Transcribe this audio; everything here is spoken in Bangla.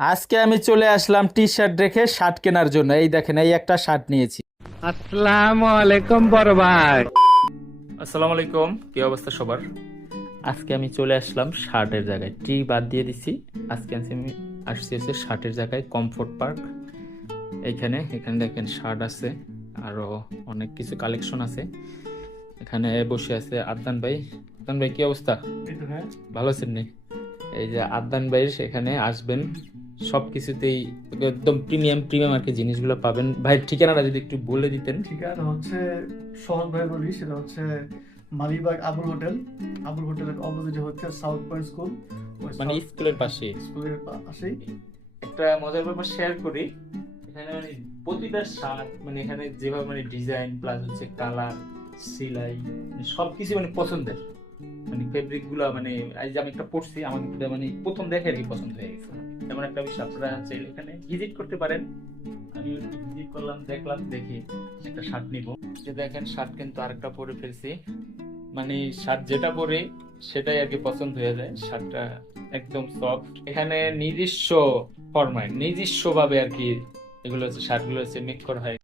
আজকে আমি চলে আসলাম টি শার্ট রেখে শার্ট কেনার জন্য। এই দেখেন, এই একটা শার্ট নিয়েছি। আসসালামু আলাইকুম বড় ভাই। আসসালামু আলাইকুম, কি অবস্থা সবার? আজকে আমি চলে আসলাম শার্টের জায়গায়, টি বাদ দিয়ে দিছি। আজকে আমি আসছি হচ্ছে শার্টের জায়গায়, কমফোর্ট পার্ক। এইখানে এখানে দেখেন শার্ট আছে, আরো অনেক কিছু কালেকশন আছে। এখানে বসে আছে আদনান ভাই। আদনান ভাই, কি অবস্থা? ভালো আছেন নি? এই যে আদনান ভাই এখানে আসবেন, সবকিছুতেই একদম প্রিমিয়াম প্রিমিয়াম আর কি জিনিসগুলো পাবেন। ভাই ঠিকানাটা যদি একটু বলে দিতেন। ঠিকানা হচ্ছে সহজভাবে বলি, সেটা হচ্ছে মালিবাগ আবুল হোটেল। আবুল হোটেলের অপোজিটে হচ্ছে সাউথ পয়েন্ট স্কুল। ওই মানে সাউথ স্কুলের পাশে। স্কুলের পাশেই। একটা মজার ব্যাপার শেয়ার করি, এখানে মানে প্রতিটা শার্ট মানে এখানে যেভাবে মানে ডিজাইন প্লাস হচ্ছে কালার, সেলাই, মানে সবকিছু মানে পছন্দের। মানে ফেব্রিক গুলা মানে আজ আমি একটা পড়ছি, আমার কিন্তু মানে প্রথম দেখে আর কি পছন্দ হয়ে গেছে। এমন একটা বিষয়, আপনারা চাইলে এখানে ভিজিট করতে পারেন। আমি ভিজিট করলাম, দেখলাম, দেখি একটা শার্ট নিব। যে দেখেন শার্ট কিন্তু আরেকটা পরে ফেলছি, মানে শার্ট যেটা পরে সেটাই আর কি পছন্দ হয়ে যায়। শার্টটা একদম সফট। এখানে নিজস্ব ফরমায় নিজস্ব ভাবে আর কি এগুলো হচ্ছে শার্ট গুলো হচ্ছে মেক করা হয়